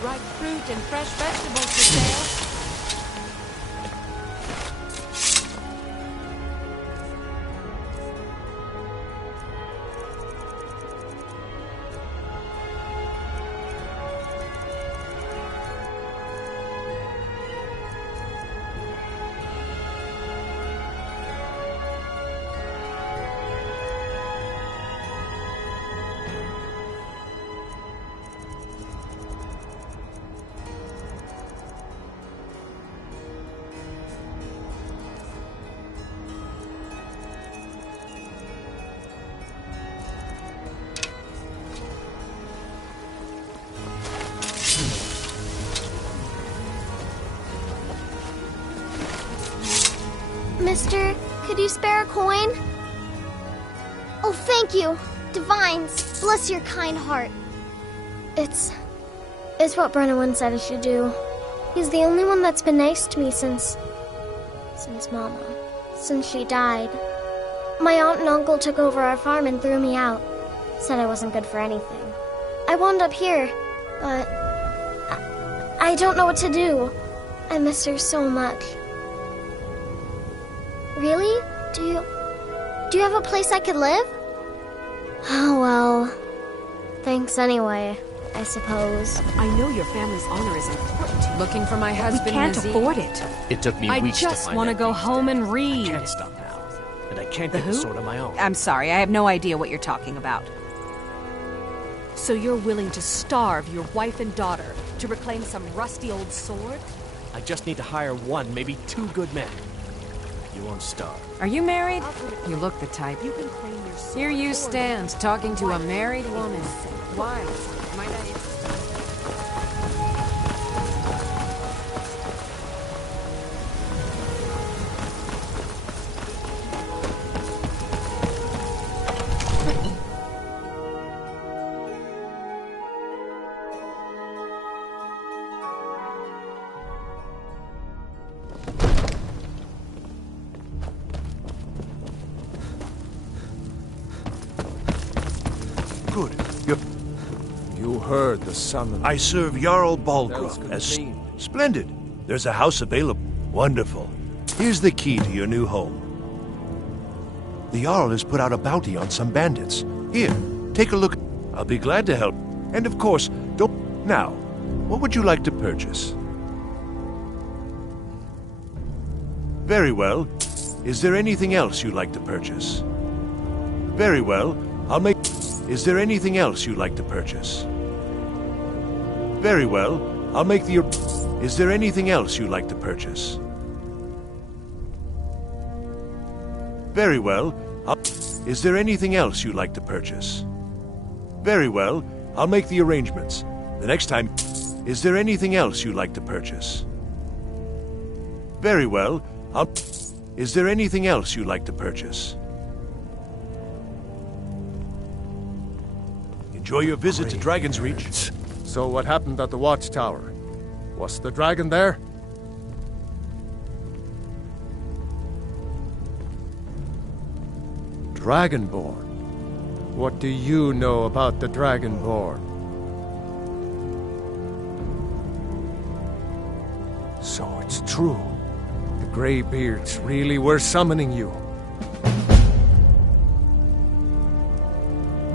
Ripe fruit and fresh vegetables for sale. Mister, could you spare a coin? Oh, thank you. Divines, bless your kind heart. It's what Brennan said I should do. He's the only one that's been nice to me since Mama. Since she died. My aunt and uncle took over our farm and threw me out. Said I wasn't good for anything. I wound up here, but I don't know what to do. I miss her so much. Really? Do you have a place I could live? Oh, well, thanks anyway, I suppose. I know your family's honor is important to you. Looking for my husband, We can't Nazir. afford it. It took me I weeks to just find want to that go beast. home and I read. can't stop now. And I can't The get the who? sword on my own. I'm sorry, I have no idea what you're talking about. So you're willing to starve your wife and daughter to reclaim some rusty old sword? I just need to hire one, maybe two good men. You won't starve. Are you married? You look the type. You can claim your sword. Here you or stand, talking to a married woman. Why? Might I Good. You heard the summons. I serve Jarl Else Balgruuf could as... it mean? Splendid. There's a house available. Wonderful. Here's the key to your new home. The Jarl has put out a bounty on some bandits. Here, take a look. I'll be glad to help. And of course, don't... Now, what would you like to purchase? Very well. Is there anything else you'd like to purchase? Very well. I'll make... Is there anything else you'd like to purchase? Very well. I'll make the... Is there anything else you'd like to purchase? Very well. Is there anything else you'd like to purchase? Very well. I'll make the arrangements. The next time... Is there anything else you'd like to purchase? Very well. Is there anything else you'd like to purchase? Enjoy your visit to Dragon's Reach. So what happened at the watchtower? Was the dragon there? Dragonborn. What do you know about the Dragonborn? So it's true. The Greybeards really were summoning you.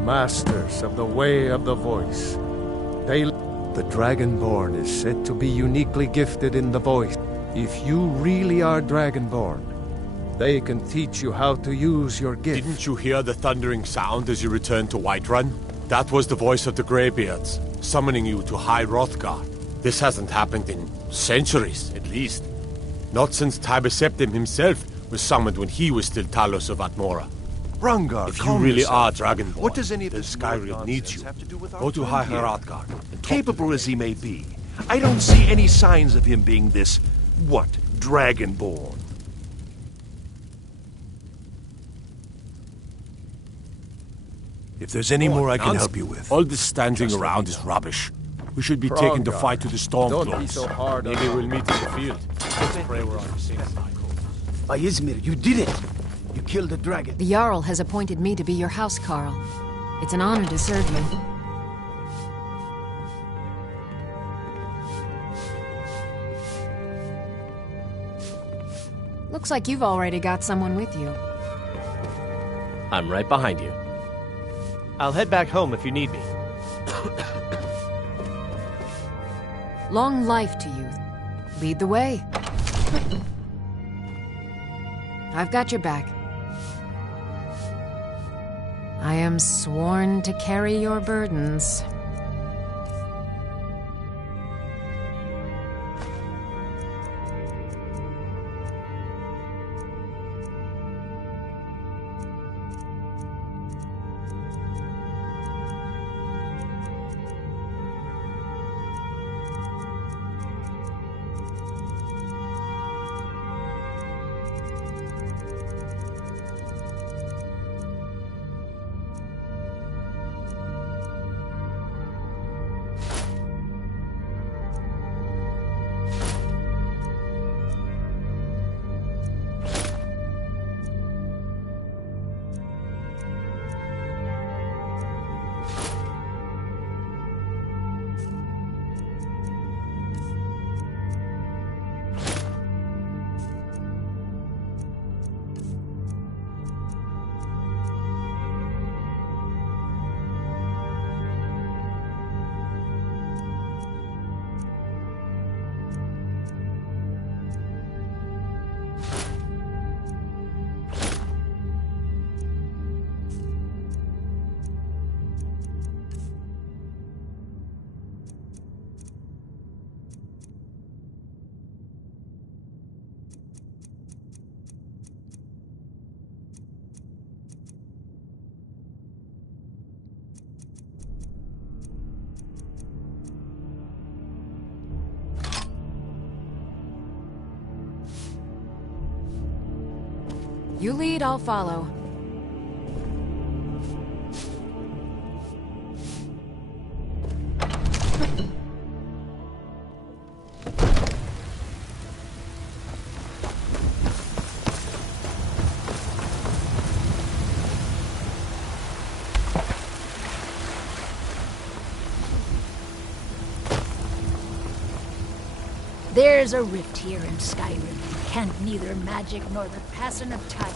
Masters of the Way of the Voice. The Dragonborn is said to be uniquely gifted in the voice. If you really are Dragonborn, they can teach you how to use your gift. Didn't you hear the thundering sound as you returned to Whiterun? That was the voice of the Greybeards, summoning you to High Hrothgar. This hasn't happened in centuries, at least. Not since Tiber Septim himself was summoned when he was still Talos of Atmora. Brungar, If you calm really yourself. are Dragonborn, What does any of then this Skyrim nonsense needs you. have to do with our Go to friend High here? Hrothgar. and talk to Capable him. as he may be, I don't see any signs of him being this, what, Dragonborn. If there's any more I can Nonsense. help you with. All this standing Just let around me is know. rubbish. We should be taking the Brungar, fight to the Stormcloaks. don't be so hard on Maybe him. we'll meet in the field. Let's pray we're on the same side. Izmir, you did it! You killed the dragon. The Jarl has appointed me to be your housecarl. It's an honor to serve you. Looks like you've already got someone with you. I'm right behind you. I'll head back home if you need me. Long life to you. Lead the way. I've got your back. I am sworn to carry your burdens. You lead, I'll follow. There's a rift here in Skyrim. Can't neither magic nor the passing of time.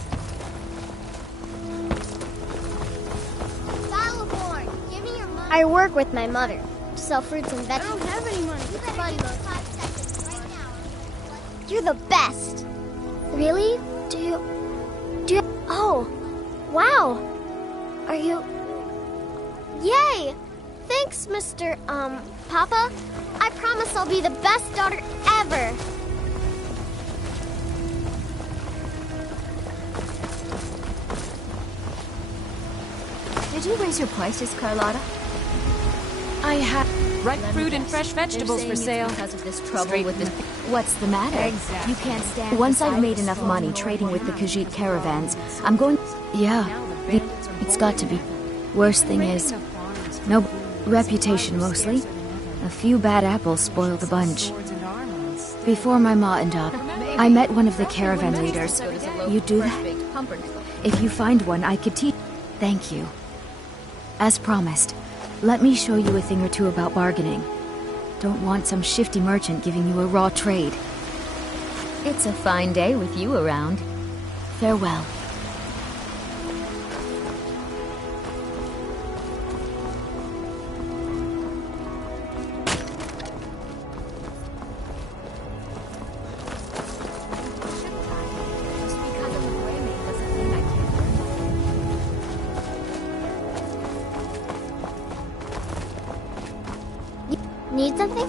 Battleborn, give me your money. I work with my mother to sell fruits and vegetables. I don't have any money. You better give me 5 seconds right now. You're the best. Really? Do you... Oh, wow. Are you... Yay! Thanks, Mr. Papa. I promise I'll be the best daughter ever. Did you raise your prices, Carlotta? I have ripe fruit and fresh vegetables for sale. Because of this trouble with this. What's the matter? Exactly. You can't stand. Once I've made enough money trading with the Khajiit caravans, I'm going. Yeah, it's got to be. Worst thing is, no reputation mostly. A few bad apples spoil the bunch. Before my ma and I met one of the caravan leaders. You do that? If you find one, I could teach. Thank you. As promised, let me show you a thing or two about bargaining. Don't want some shifty merchant giving you a raw trade. It's a fine day with you around. Farewell. Need something?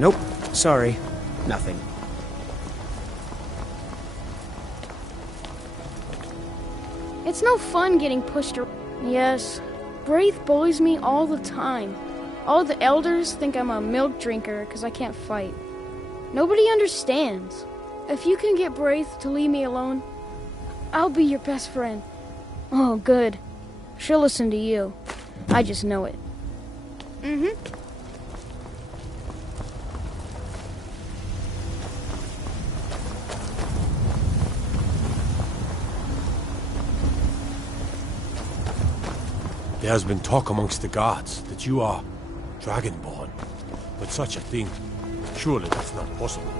Nope. Sorry. Nothing. It's no fun getting pushed around. Yes, Braith bullies me all the time. All the elders think I'm a milk drinker because I can't fight. Nobody understands. If you can get Braith to leave me alone, I'll be your best friend. Oh, good. She'll listen to you. I just know it. Mm-hmm. There has been talk amongst the gods that you are Dragonborn, but such a thing Surely that's not possible.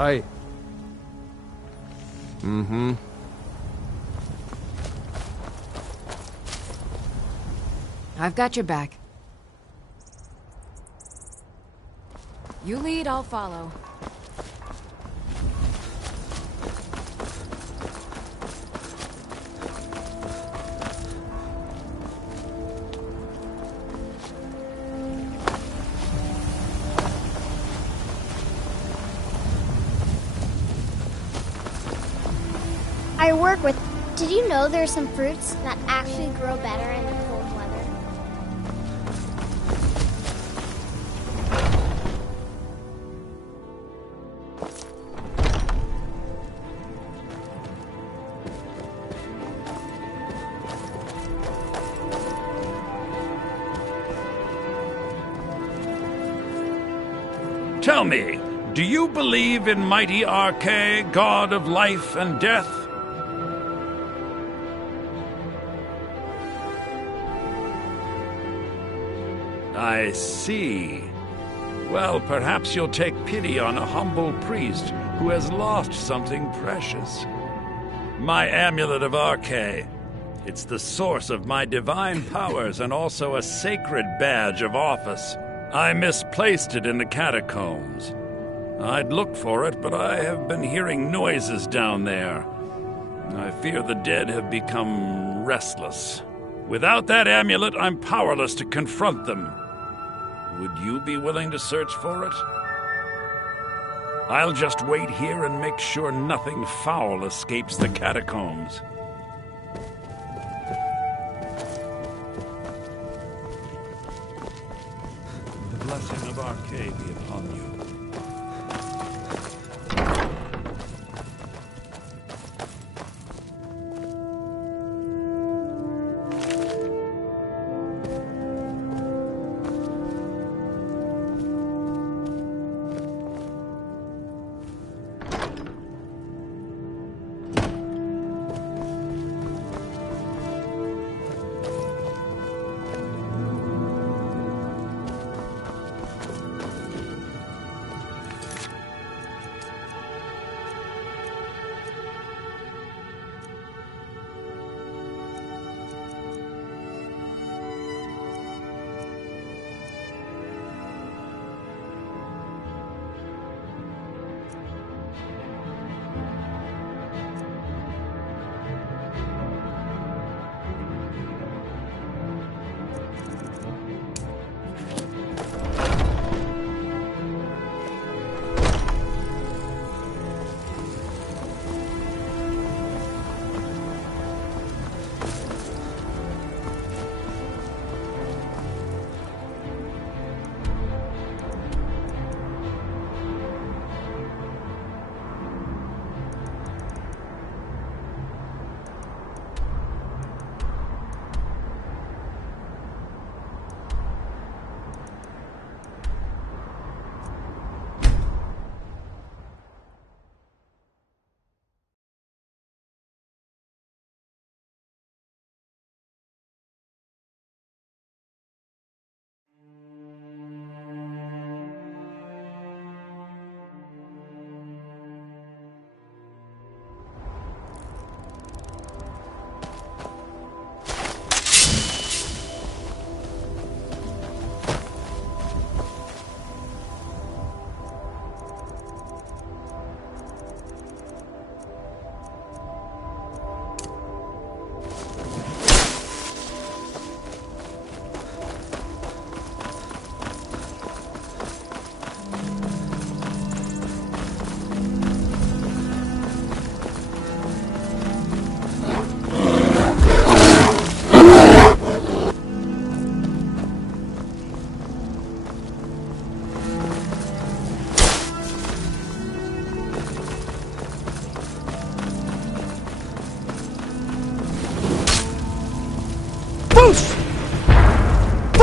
Aye. Mm-hmm. I've got your back. You lead, I'll follow. I work with... Did you know there are some fruits that actually grow better in the cold weather? Tell me, do you believe in mighty Arche, god of life and death? I see. Well, perhaps you'll take pity on a humble priest who has lost something precious. My amulet of Arche. It's the source of my divine powers and also a sacred badge of office. I misplaced it in the catacombs. I'd look for it, but I have been hearing noises down there. I fear the dead have become restless. Without that amulet, I'm powerless to confront them. Would you be willing to search for it? I'll just wait here and make sure nothing foul escapes the catacombs. The blessing of Arche be upon you.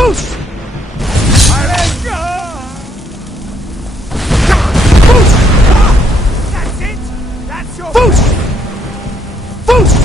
Boost! That's it! That's your Boost! Boost!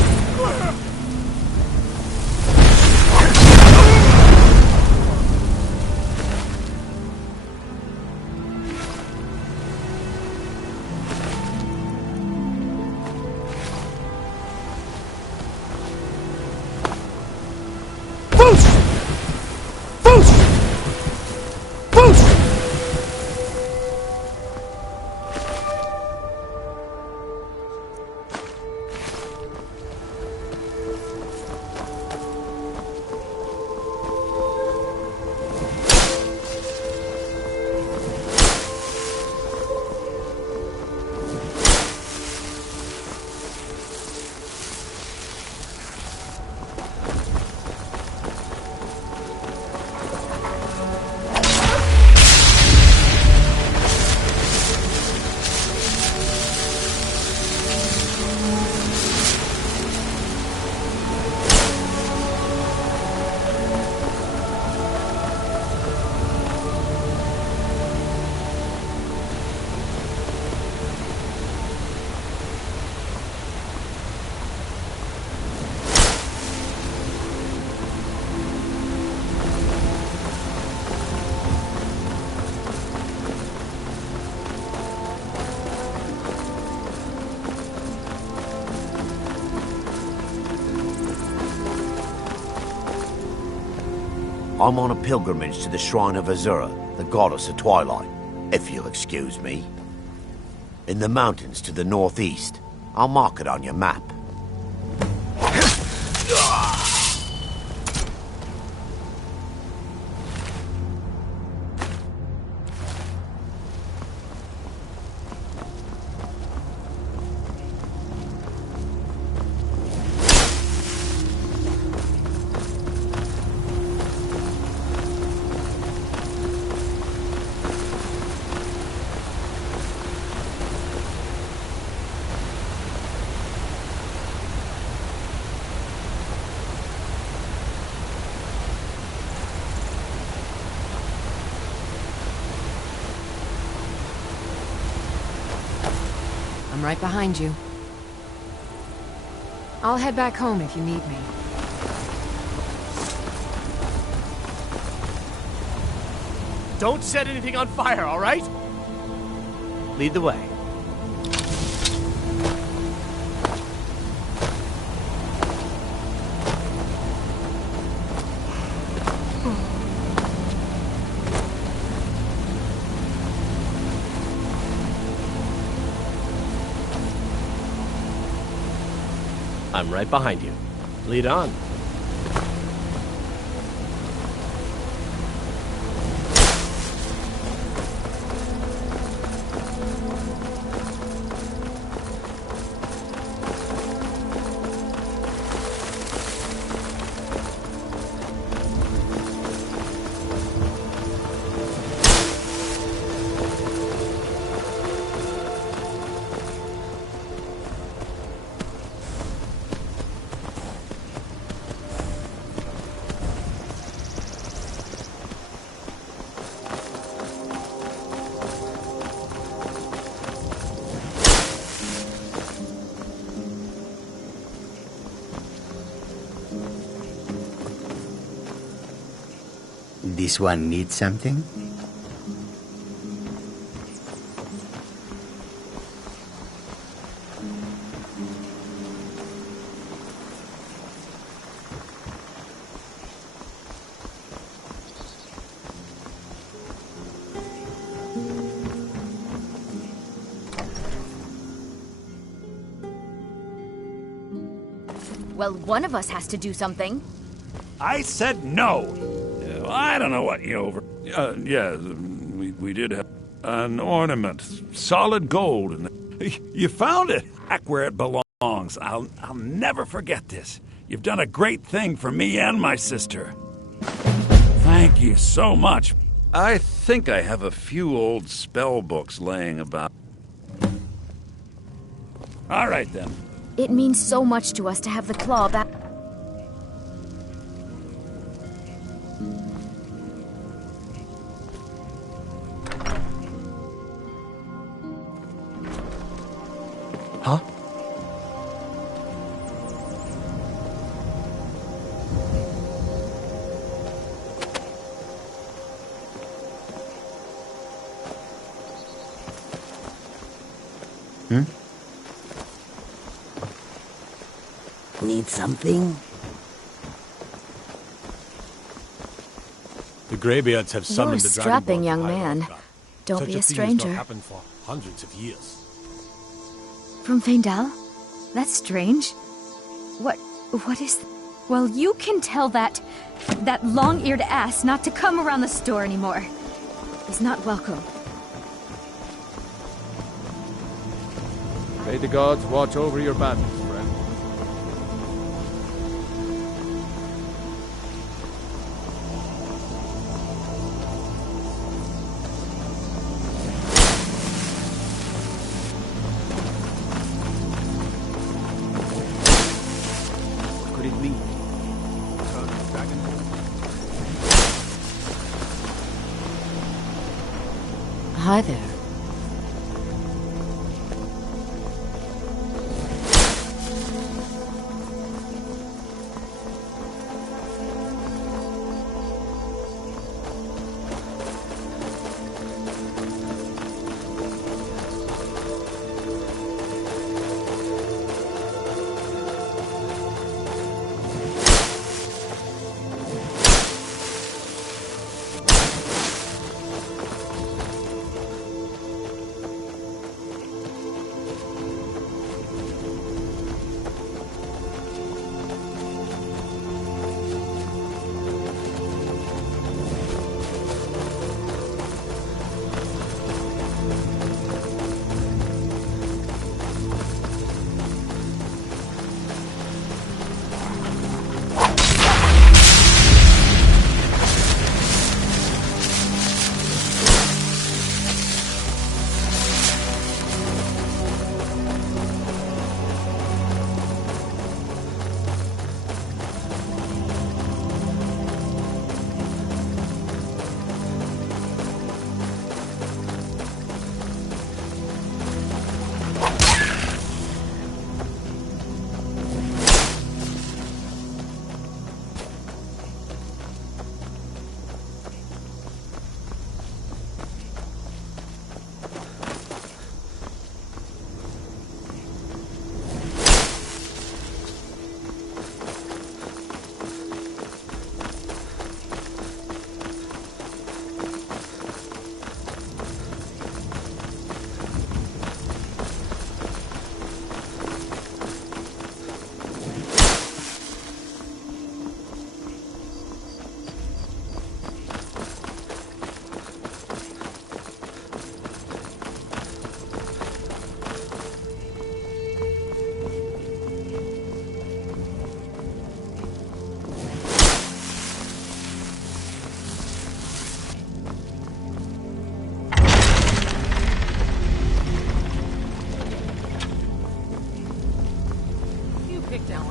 I'm on a pilgrimage to the shrine of Azura, the goddess of twilight, if you'll excuse me. In the mountains to the northeast. I'll mark it on your map. I'm right behind you. I'll head back home if you need me. Don't set anything on fire, all right? Lead the way. I'm right behind you. Lead on. This one needs something? Well, one of us has to do something. I said no. I don't know what you over. Yeah, we did have an ornament, solid gold, and you found it back where it belongs. I'll never forget this. You've done a great thing for me and my sister. Thank you so much. I think I have a few old spell books laying about. All right then. It means so much to us to have the claw back. Need something? The Greybeards have You're summoned a the strapping Dragonborn young to man. High Rothgar. Don't Such be a thing has stranger. not happened for hundreds of years. From Feindal? That's strange. What is... Well, you can tell that long-eared ass not to come around the store anymore. He's not welcome. May the gods watch over your battles, friend. What could it mean? Return of Dragonborn? Hi there.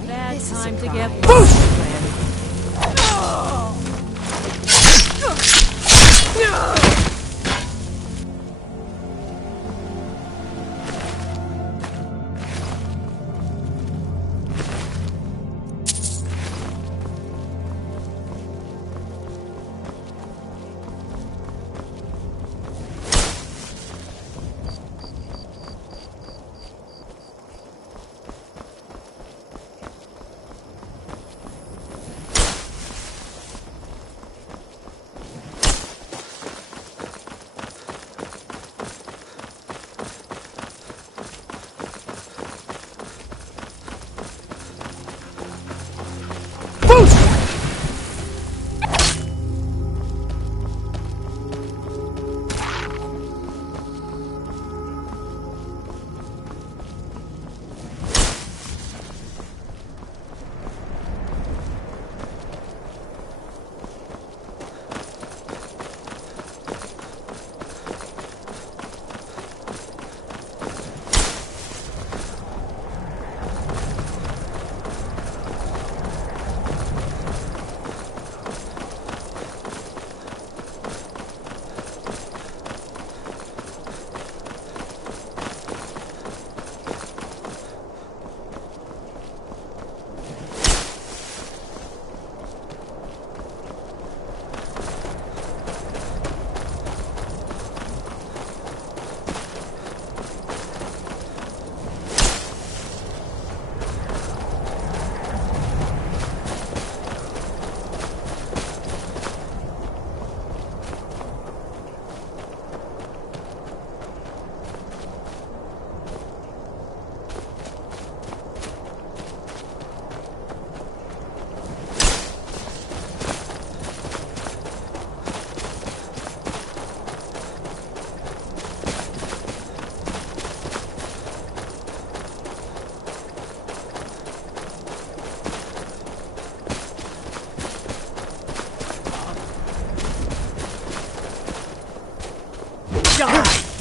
Bad time to get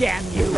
damn you!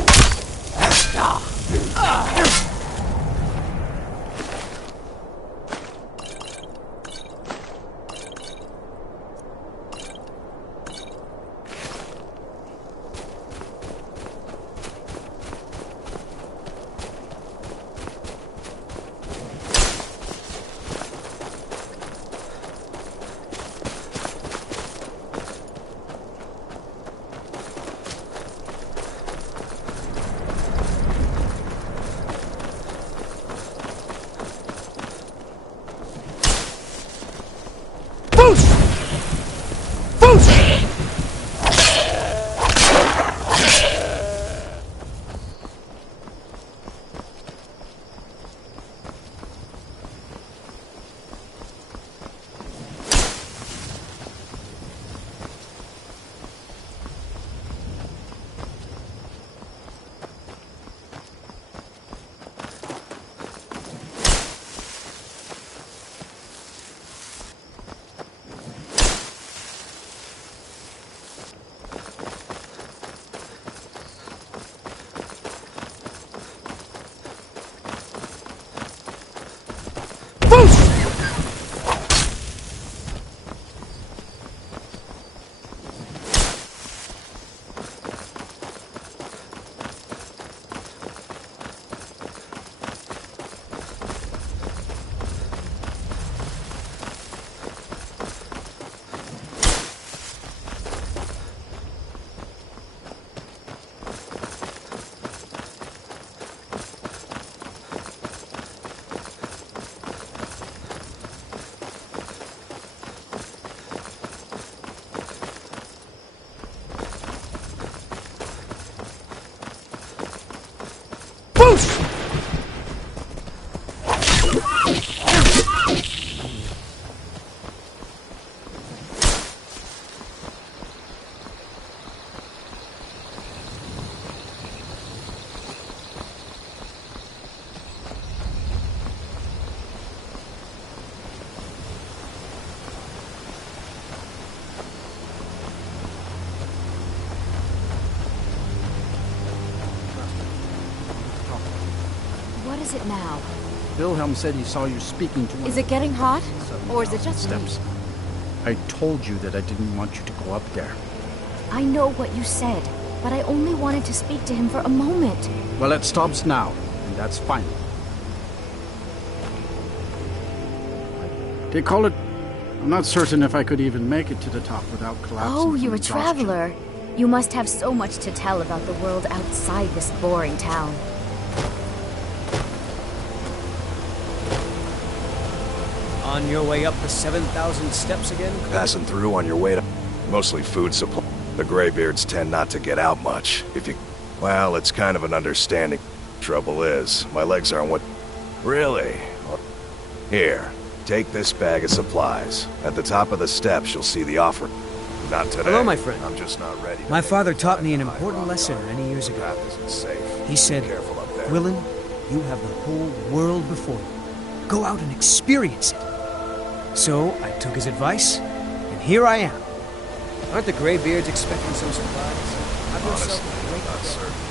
What is it now? Wilhelm said he saw you speaking to one. Is it getting hot? Or is it just steps? I told you that I didn't want you to go up there. I know what you said, but I only wanted to speak to him for a moment. Well, it stops now, and that's fine. They call it... I'm not certain if I could even make it to the top without collapsing. Oh, from you're a exhaustion. traveler. You must have so much to tell about the world outside this boring town. On your way up the 7,000 steps again? Passing through on your way to... Mostly food supply. The Greybeards tend not to get out much. If you... Well, it's kind of an understanding. Trouble is, my legs aren't what... Really? Here, take this bag of supplies. At the top of the steps, you'll see the offer. Not today. Hello, my friend. I'm just not ready. My father taught me an important lesson many years ago. He said, Willen, you have the whole world before you. Go out and experience it. So I took his advice, and here I am. Aren't the Greybeards expecting some supplies? Have yourself a great Not certain.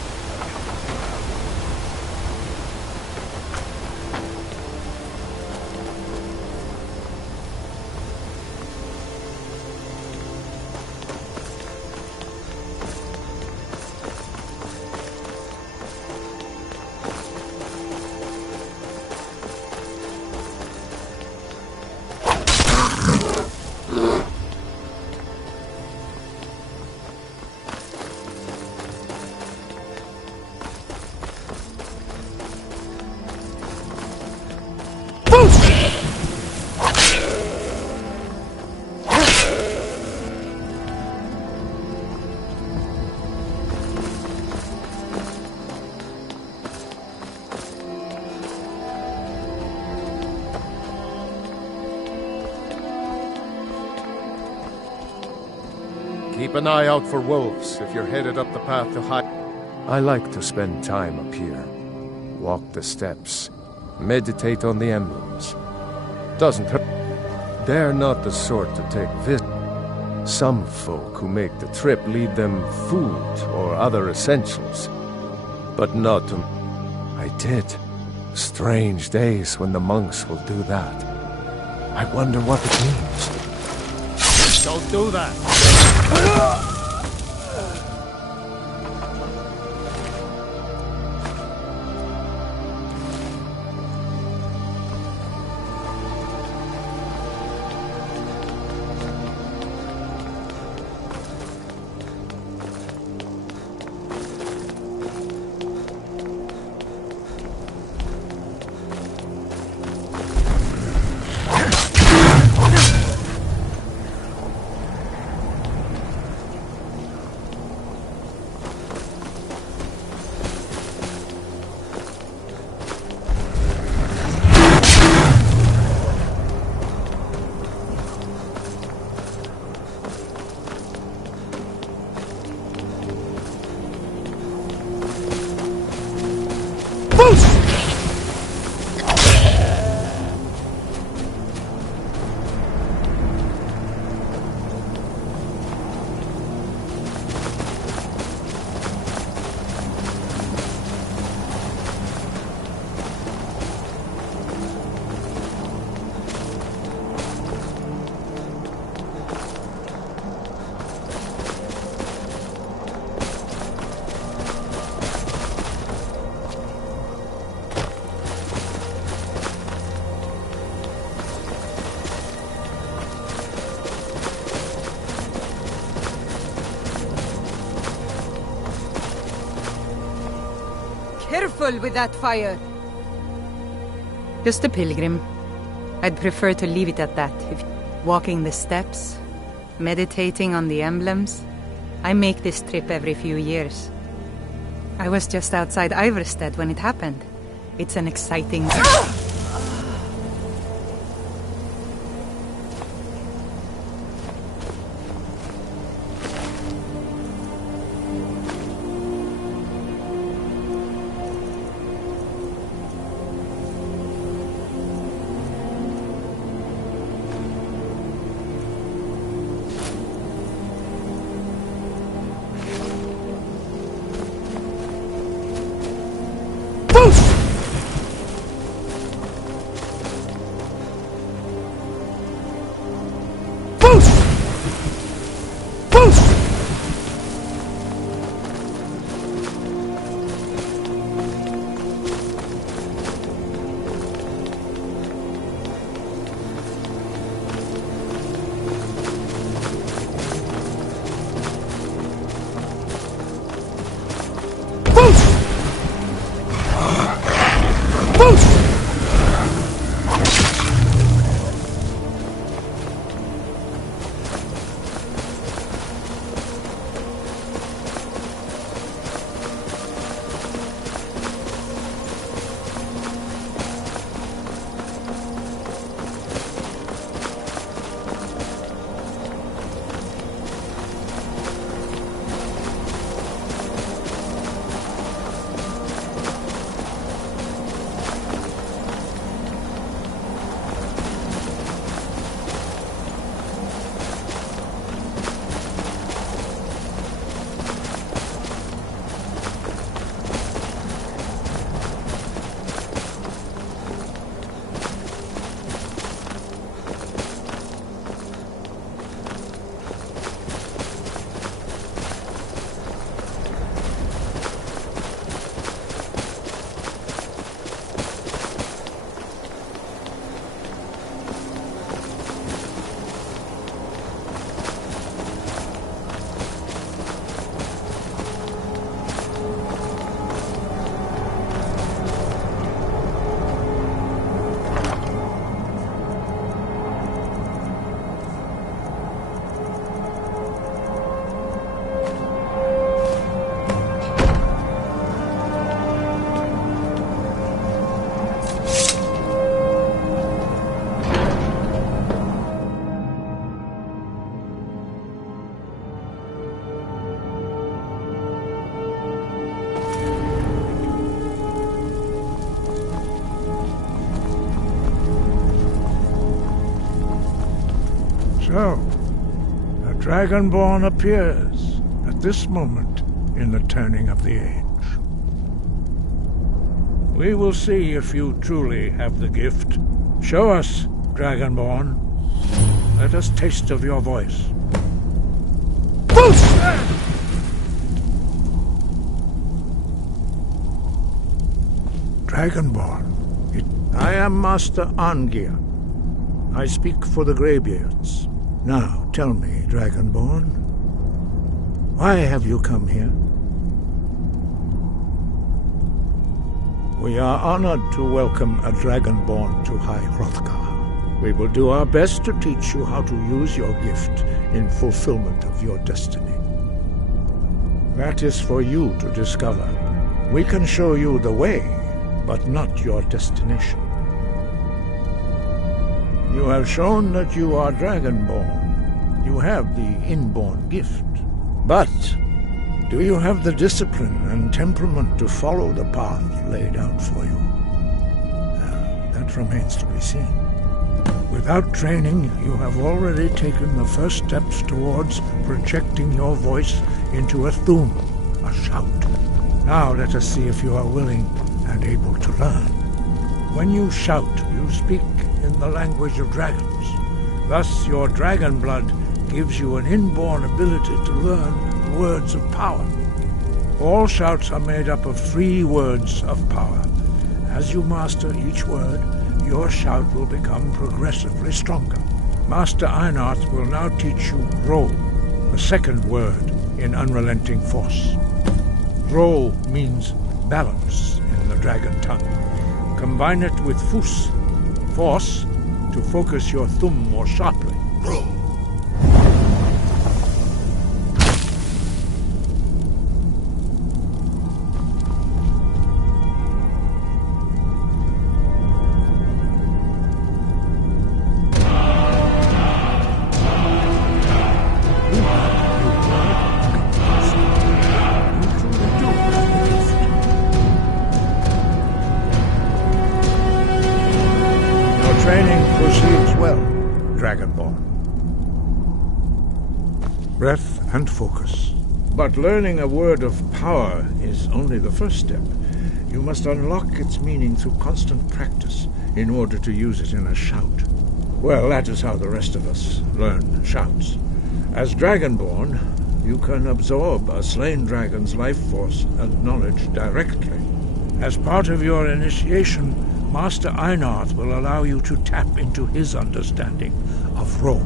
Keep an eye out for wolves if you're headed up the path to high. I like to spend time up here. Walk the steps. Meditate on the emblems. Doesn't hurt. They're not the sort to take Some folk who make the trip lead them food or other essentials. But not to... I did. Strange days when the monks will do that. I wonder what it means. Don't do that! Careful with that fire! Just a pilgrim. I'd prefer to leave it at that. Walking the steps, meditating on the emblems. I make this trip every few years. I was just outside Iverstead when it happened. It's an exciting... Dragonborn appears at this moment in the turning of the age. We will see if you truly have the gift. Show us, Dragonborn. Let us taste of your voice. Dragonborn. I am Master Angir. I speak for the Greybeards. Now, tell me, Dragonborn, why have you come here? We are honored to welcome a Dragonborn to High Hrothgar. We will do our best to teach you how to use your gift in fulfillment of your destiny. That is for you to discover. We can show you the way, but not your destination. You have shown that you are Dragonborn. You have the inborn gift. But do you have the discipline and temperament to follow the path laid out for you? That remains to be seen. Without training, you have already taken the first steps towards projecting your voice into a thum, a shout. Now let us see if you are willing and able to learn. When you shout, you speak in the language of dragons. Thus, your dragon blood gives you an inborn ability to learn words of power. All shouts are made up of 3 words of power. As you master each word, your shout will become progressively stronger. Master Einarth will now teach you Ro, the second word in Unrelenting Force. Ro means balance in the dragon tongue. Combine it with Fus, force, to focus your thumb more sharply. Ro. Breath and focus. But learning a word of power is only the first step. You must unlock its meaning through constant practice in order to use it in a shout. Well, that is how the rest of us learn shouts. As Dragonborn, you can absorb a slain dragon's life force and knowledge directly. As part of your initiation, Master Einarth will allow you to tap into his understanding of Ro.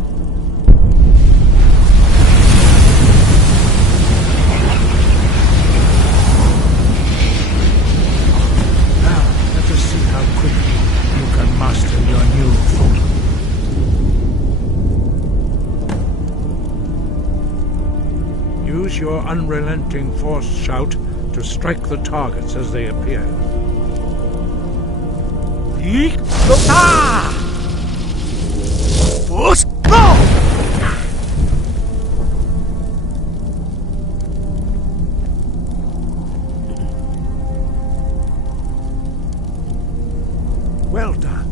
Master your new form. Use your unrelenting force shout to strike the targets as they appear. Force go! Well done.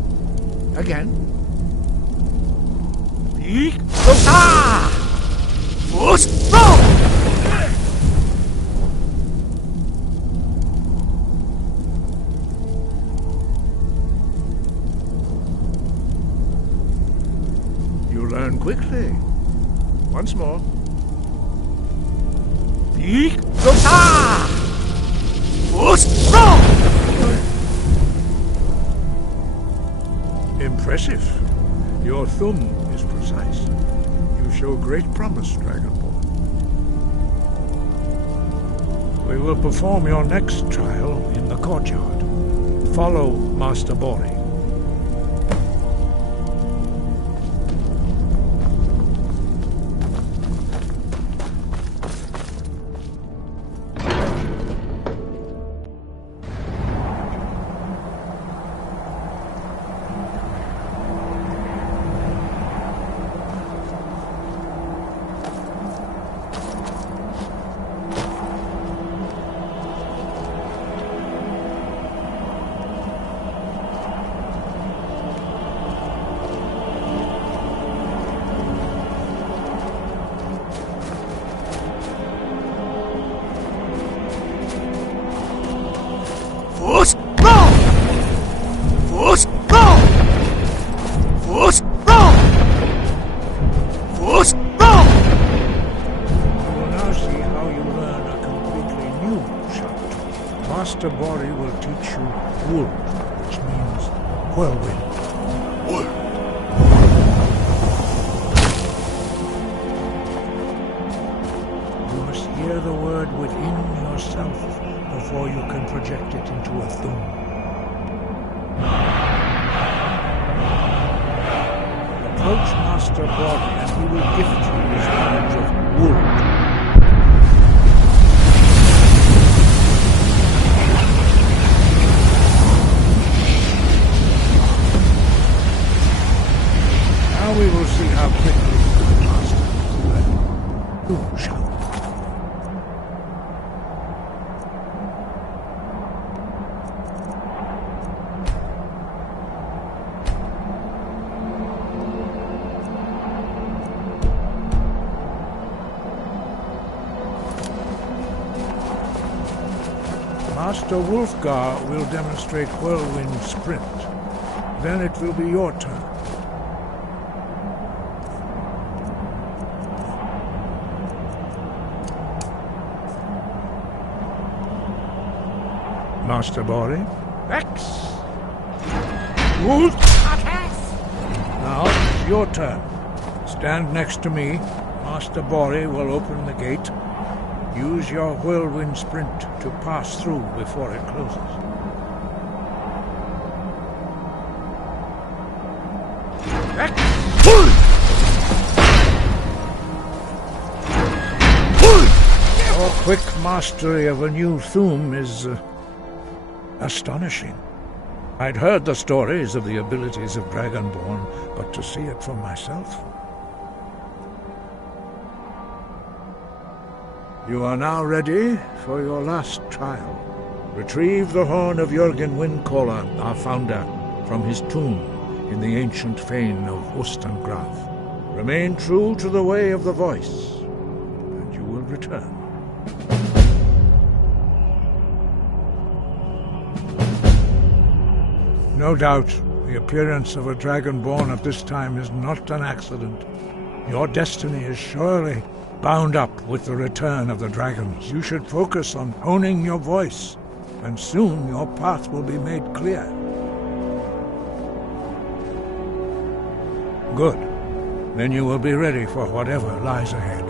Again. You learn quickly. Once more. Impressive. Your thumb is precise. You show great promise, Dragonborn. We will perform your next trial in the courtyard. Follow Master Bori. Master Bori will teach you Wool, which means whirlwind. Wool. You must hear the word within yourself before you can project it into a thum. Approach Master Bori and he will gift you his knowledge of wood. Now we will see how quickly the Master will learn. Who shall? Master Wulfgar will demonstrate Whirlwind Sprint. Then it will be your turn. Master Bori. Rex! Wolf! Now it's your turn. Stand next to me. Master Bori will open the gate. Use your whirlwind sprint to pass through before it closes. Your quick mastery of a new thum is astonishing. I'd heard the stories of the abilities of Dragonborn, but to see it for myself... You are now ready for your last trial. Retrieve the horn of Jürgen Windcaller, our founder, from his tomb in the ancient fane of Ustengrav. Remain true to the way of the voice, and you will return. No doubt, the appearance of a Dragonborn at this time is not an accident. Your destiny is surely bound up with the return of the dragons. You should focus on honing your voice, and soon your path will be made clear. Good. Then you will be ready for whatever lies ahead.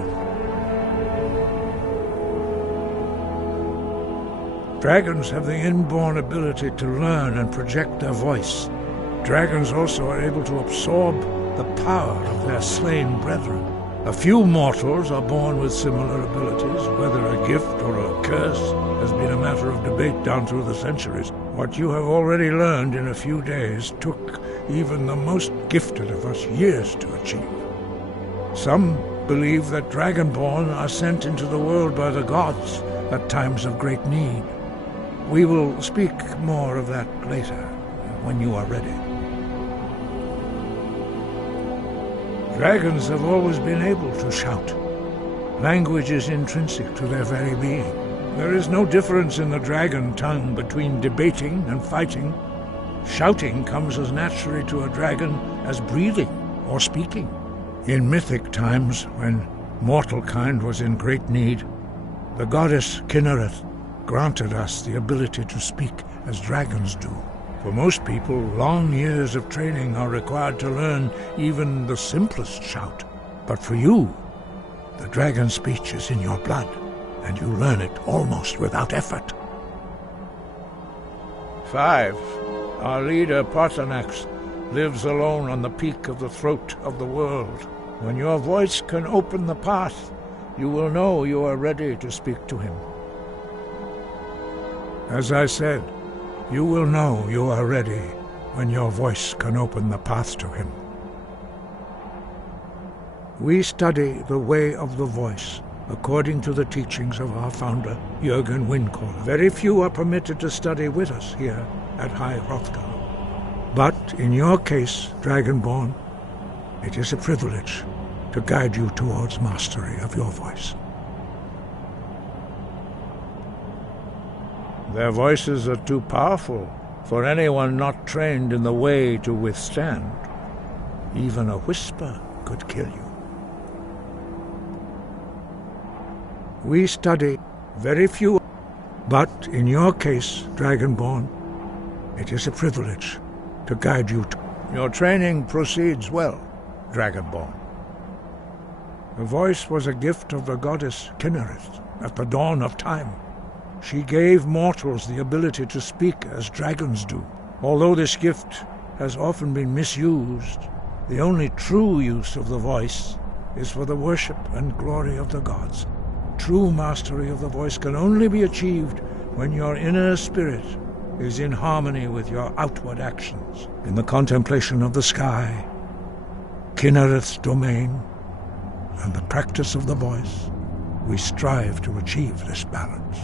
Dragons have the inborn ability to learn and project their voice. Dragons also are able to absorb the power of their slain brethren. A few mortals are born with similar abilities. Whether a gift or a curse has been a matter of debate down through the centuries. What you have already learned in a few days took even the most gifted of us years to achieve. Some believe that Dragonborn are sent into the world by the gods at times of great need. We will speak more of that later, when you are ready. Dragons have always been able to shout. Language is intrinsic to their very being. There is no difference in the dragon tongue between debating and fighting. Shouting comes as naturally to a dragon as breathing or speaking. In mythic times, when mortal kind was in great need, the goddess Kinnereth granted us the ability to speak as dragons do. For most people, long years of training are required to learn even the simplest shout. But for you, the dragon speech is in your blood, and you learn it almost without effort. 5. Our leader, Parthenax, lives alone on the peak of the throat of the world. When your voice can open the path, you will know you are ready to speak to him. As I said, you will know you are ready when your voice can open the path to him. We study the way of the voice according to the teachings of our founder, Jürgen Windcaller. Very few are permitted to study with us here at High Hrothgar. But in your case, Dragonborn, it is a privilege to guide you towards mastery of your voice. Their voices are too powerful for anyone not trained in the way to withstand. Even a whisper could kill you. We study very few. But in your case, Dragonborn, it is a privilege to guide you to... Your training proceeds well, Dragonborn. The voice was a gift of the goddess Kinnereth at the dawn of time. She gave mortals the ability to speak as dragons do. Although this gift has often been misused, the only true use of the voice is for the worship and glory of the gods. True mastery of the voice can only be achieved when your inner spirit is in harmony with your outward actions. In the contemplation of the sky, Kinnereth's domain, and the practice of the voice, we strive to achieve this balance.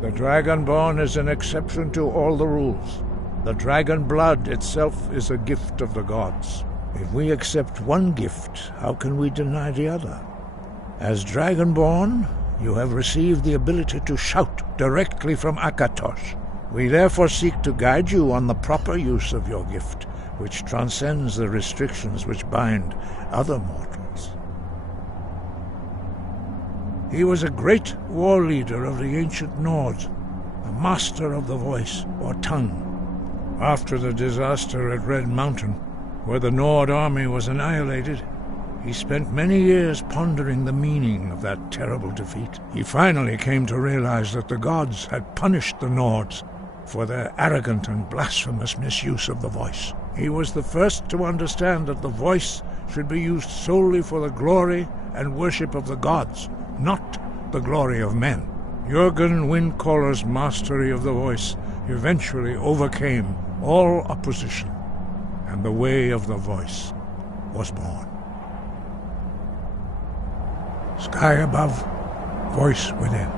The Dragonborn is an exception to all the rules. The dragon blood itself is a gift of the gods. If we accept one gift, how can we deny the other? As Dragonborn, you have received the ability to shout directly from Akatosh. We therefore seek to guide you on the proper use of your gift, which transcends the restrictions which bind other mortals. He was a great war leader of the ancient Nords, a master of the voice, or tongue. After the disaster at Red Mountain, where the Nord army was annihilated, he spent many years pondering the meaning of that terrible defeat. He finally came to realize that the gods had punished the Nords for their arrogant and blasphemous misuse of the voice. He was the first to understand that the voice should be used solely for the glory and worship of the gods, not the glory of men. Jürgen Windcaller's mastery of the voice eventually overcame all opposition, and the way of the voice was born. Sky above, voice within.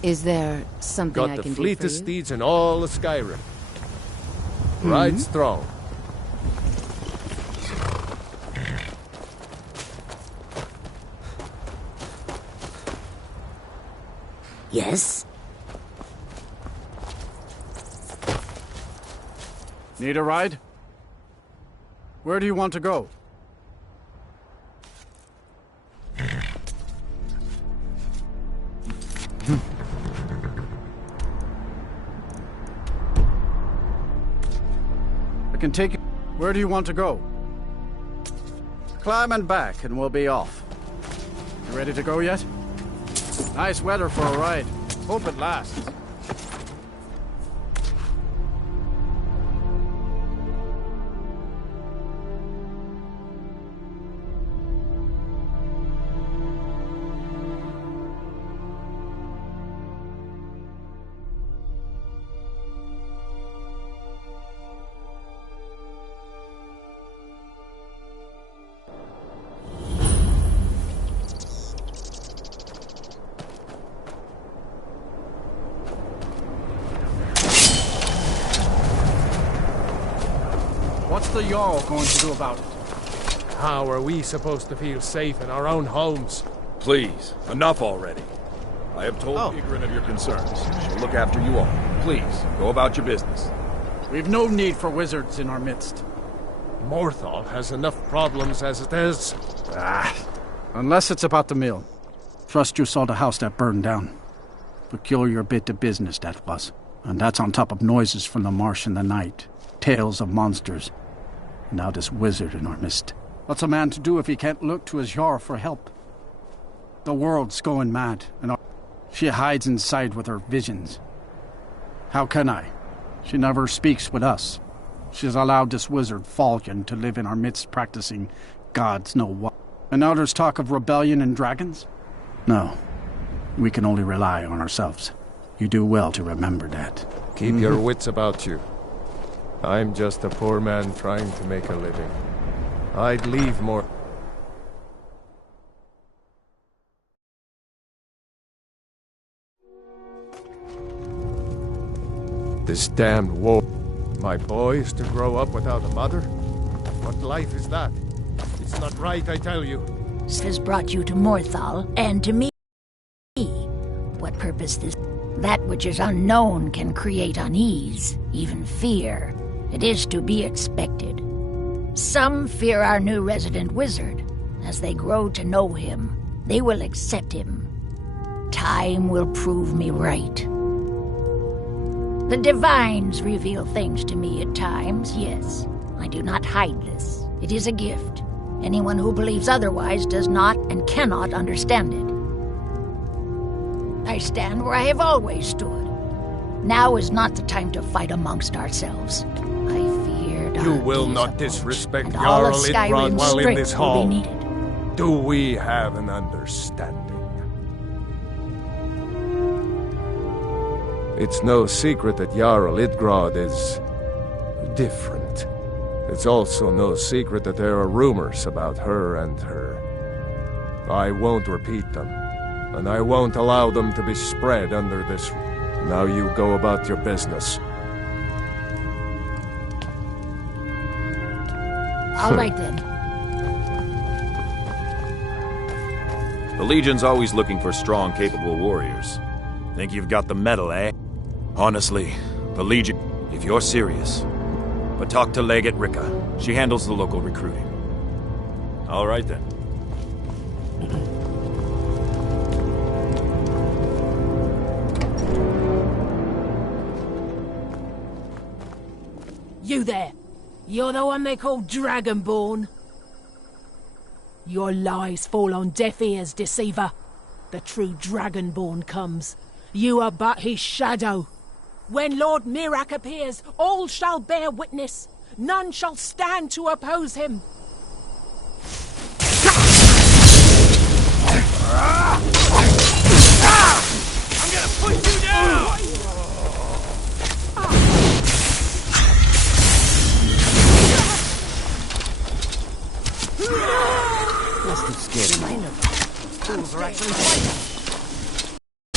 Is there something I can do for you? Got the fleetest steeds in all of Skyrim. Ride strong. Yes? Need a ride? Where do you want to go? I can take you. Where do you want to go? Climb and back and we'll be off. You ready to go yet? Nice weather for a ride. Hope it lasts. What's the Jarl going to do about it? How are we supposed to feel safe in our own homes? Please, enough already. I have told Ygritte of your concerns. She'll look after you all. Please, go about your business. We've no need for wizards in our midst. Morthal has enough problems as it is. Unless it's about the mill. Trust you saw the house that burned down. Peculiar bit of business that was. And that's on top of noises from the marsh in the night. Tales of monsters. Now this wizard in our midst. What's a man to do if he can't look to his Jarl for help? The world's going mad, and she hides inside with her visions. How can I? She never speaks with us. She's allowed this wizard, Falcon, to live in our midst practicing gods know what. And now there's talk of rebellion and dragons? No. We can only rely on ourselves. You do well to remember that. Keep your wits about you. I'm just a poor man trying to make a living. I'd leave more... This damned war. My boy is to grow up without a mother? What life is that? It's not right, I tell you. This has brought you to Morthal, and to me. What purpose this... That which is unknown can create unease, even fear. It is to be expected. Some fear our new resident wizard. As they grow to know him, they will accept him. Time will prove me right. The divines reveal things to me at times, yes. I do not hide this. It is a gift. Anyone who believes otherwise does not and cannot understand it. I stand where I have always stood. Now is not the time to fight amongst ourselves. I feared You will not disrespect all of Jarl Idbrod Skyrim's while in strength this will hall. be needed. Do we have an understanding? It's no secret that Jarl Idbrod is... different. It's also no secret that there are rumors about her and her. I won't repeat them, and I won't allow them to be spread under this... Now you go about your business. All right then. The Legion's always looking for strong, capable warriors. Think you've got the metal, eh? Honestly, the Legion, if you're serious. But talk to Legate Rika. She handles the local recruiting. All right then. You there! You're the one they call Dragonborn? Your lies fall on deaf ears, deceiver. The true Dragonborn comes. You are but his shadow. When Lord Mirak appears, all shall bear witness. None shall stand to oppose him. I'm gonna put you down! Must have scared him. I know. Those fools are actually fighting.